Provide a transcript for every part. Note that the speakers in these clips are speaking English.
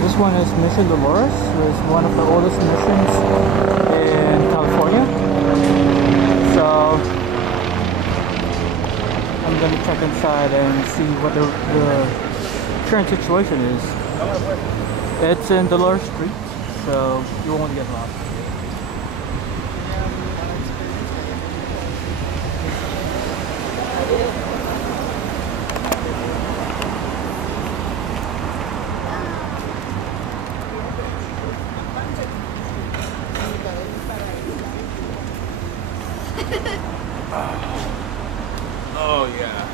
this one is Mission Dolores. It's one of the oldest missions in California. So I'm going to check inside and see what the current situation is. It's in Dolores Street, so you won't get lost. Oh yeah.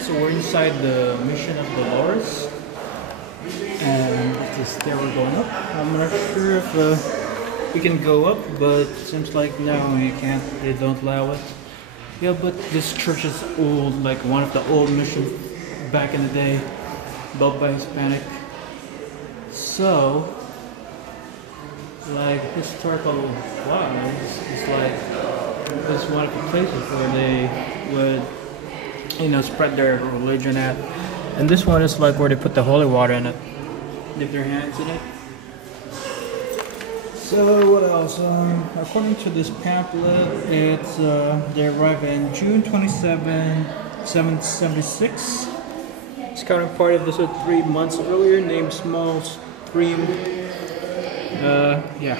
So we're inside the Mission of Dolores, and it's a stair we're going up. I'm not sure if we can go up, but it seems like no, you can't. They don't allow it. Yeah, but this church is old, like one of the old missions back in the day, built by Hispanic. So, like historical wise, it's like this is one of the places where they would, you know, spread their religion at. And this one is like where they put the holy water in it, dip their hands in it. So what else? According to this pamphlet, it's they arrived in June 27, 1776. Its counterpart of this was 3 months earlier, named Small Stream. Yeah.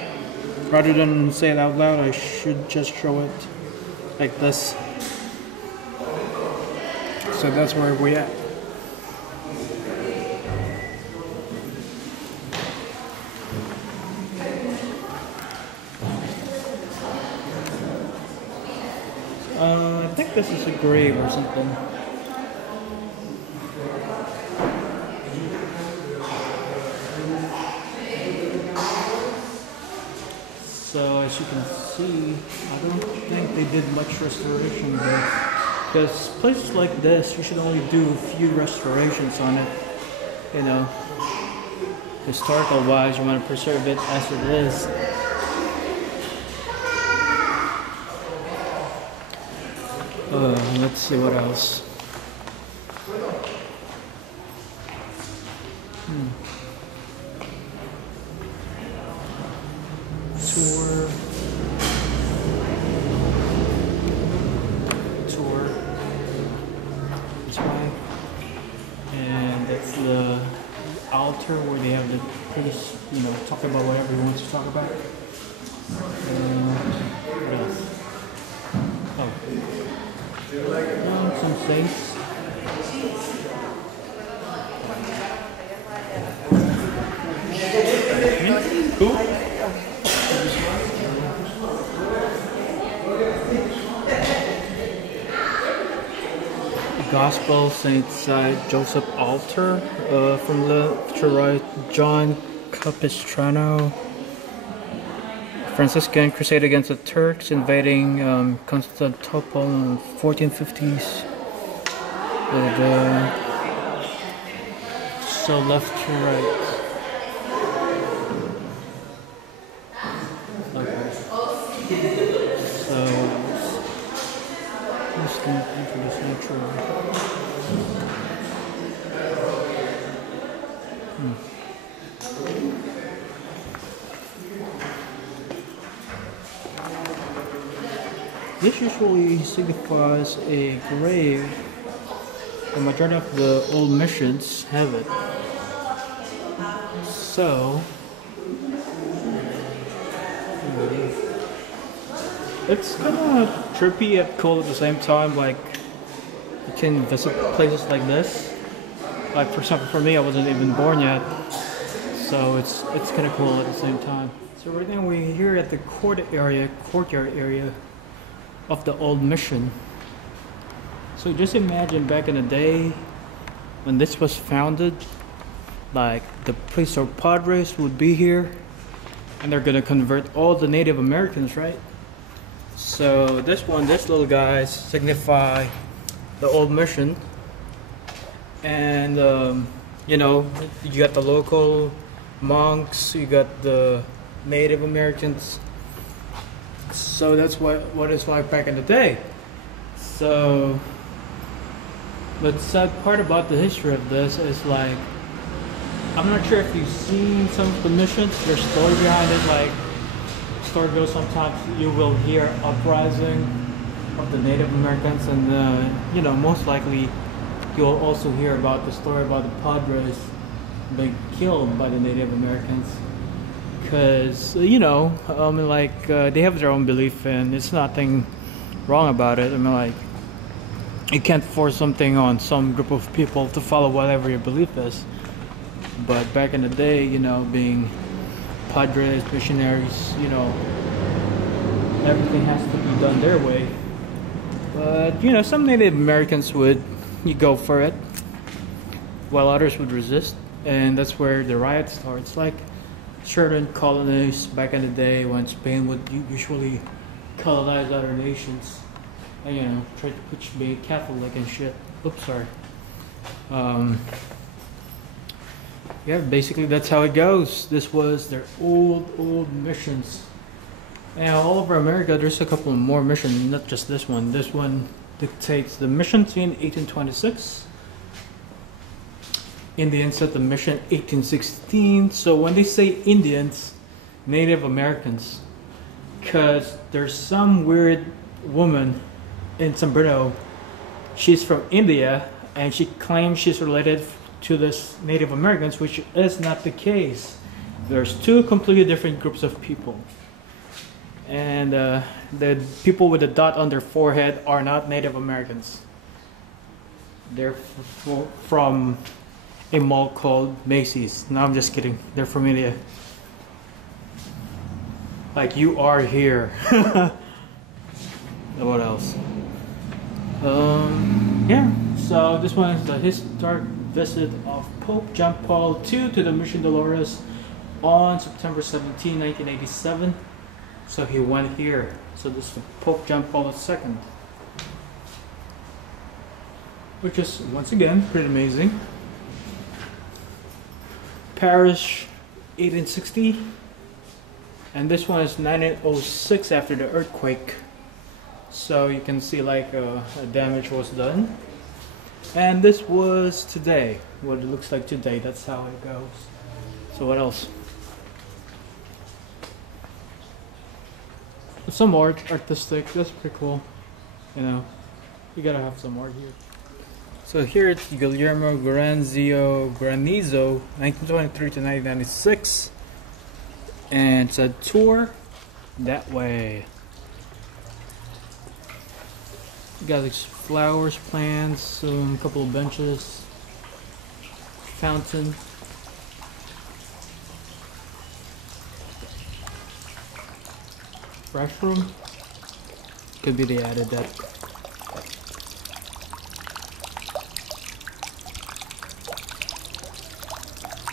Rather than say it out loud, I should just show it like this. So that's where we're at. I think this is a grave or something. So as you can see, I don't think they did much restoration there. Because places like this, you should only do a few restorations on it. You know, historical wise, you want to preserve it as it is. Let's see what else. Tour this way, and that's the altar where they have the priest, you know, talk about whatever he wants to talk about. What else? Oh, some saints. Cool. Gospel, Saint Joseph altar, from left to right, John Capistrano. Franciscan crusade against the Turks invading Constantinople in the 1450s. So left to right. Okay. So let's go into the sanctuary. This usually signifies a grave. The majority of the old missions have it. So it's kind of trippy yet cool at the same time. Like, you can visit places like this. Like for example, for me, I wasn't even born yet, so it's kind of cool at the same time. So right now we're here at the courtyard area of the old mission. So just imagine back in the day when this was founded, like the priests or padres would be here, and they're gonna convert all the Native Americans, right? So this little guys signify the old mission, and you know, you got the local monks, you got the Native Americans. So that's what it's like back in the day. So the sad part about the history of this is, like, I'm not sure if you've seen some of the missions. There's story behind it. Like, story goes, sometimes you will hear uprising of the Native Americans, and you know, most likely you'll also hear about the story about the Padres being killed by the Native Americans, because you know, like they have their own belief, and it's nothing wrong about it. I mean, like, you can't force something on some group of people to follow whatever your belief is. But back in the day, you know, being Padres, missionaries, you know, everything has to be done their way. But you know, some Native Americans would go for it, while others would resist, and that's where the riots starts. Like certain colonies back in the day when Spain would usually colonize other nations, and you know, try to push being Catholic and shit. Oops, sorry. Yeah, basically that's how it goes. This was their old missions. And all over America, there's a couple more missions, not just this one. This one dictates the missions in 1826. Indians set the mission 1816. So when they say Indians, Native Americans, because there's some weird woman in Sombrero. She's from India, and she claims she's related to this Native Americans, which is not the case. There's two completely different groups of people, and the people with the dot on their forehead are not Native Americans. They're from a mall called Macy's. No, I'm just kidding. They're from India. Like, you are here. What else? Yeah. So this one is the historic visit of Pope John Paul II to the Mission Dolores on September 17, 1987. So he went here. So this is the Pope John Paul II, which is once again pretty amazing. Paris, 1860, and this one is 1906 after the earthquake. So you can see, like, damage was done. And this was today, what it looks like today. That's how it goes. So what else? Some art, artistic. That's pretty cool. You know, you gotta have some art here. So here it's Guillermo Granizo, 1923 to 1996, and it's a tour that way. You got these flowers, plants, a couple of benches, fountain. Restroom. Could be they added that.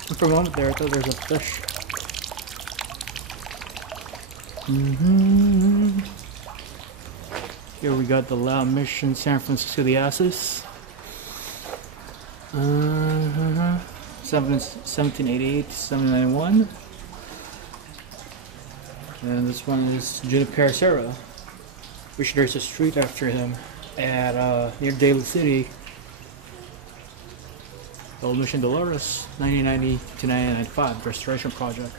And for a moment there, I thought there was a fish. Here we got the La Mission San Francisco de Asis. 1788 to 1791. And this one is Juniper Serra, which there's a street after him at near Daly City. Old Mission Dolores, 1990 to 1995, restoration project.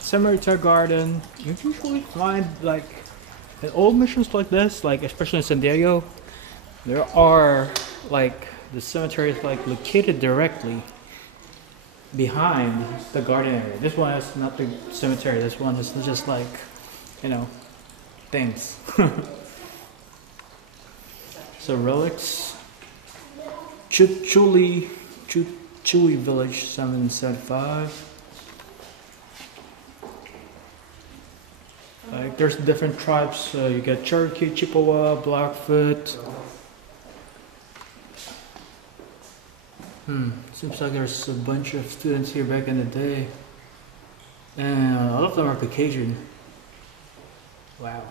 Cemetery Garden. You usually find, like, in old missions like this, like especially in San Diego, there are, like, the cemetery is, like, located directly behind the garden area. This one is not the cemetery. This one is just, like, you know, things. So relics. Chuli Village 775. Like there's different tribes. You got Cherokee, Chippewa, Blackfoot. Seems like there's a bunch of students here back in the day, and a lot of them are Caucasian. Wow.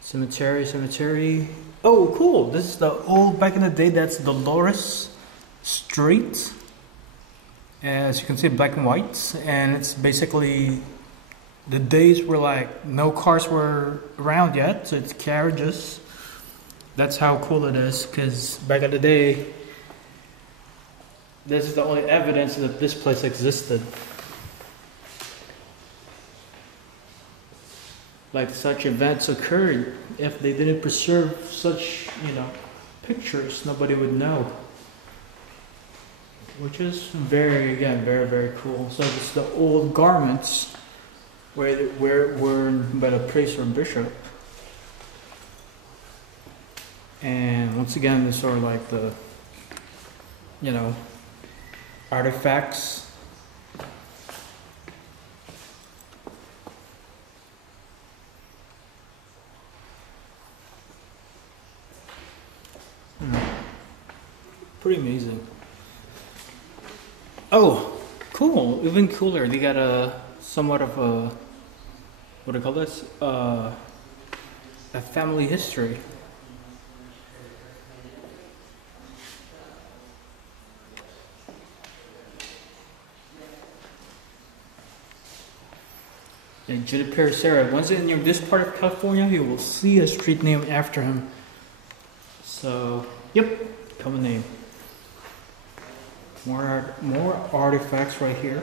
Cemetery. Oh, cool! This is the old back in the day. That's Dolores Street. As you can see, black and white, and it's basically the days where like no cars were around yet, so it's carriages. That's how cool it is, because back in the day, this is the only evidence that this place existed. Like such events occurred. If they didn't preserve such, pictures, nobody would know. Which is very, very cool. So it's the old garments where were by the priest or bishop. And once again, these are like the, artifacts. Pretty amazing. Oh, cool. Even cooler. They got a somewhat of a, what do you call this? A family history. And Juniper Serra. Once in this part of California, you will see a street named after him. So, yep, common name. More artifacts right here.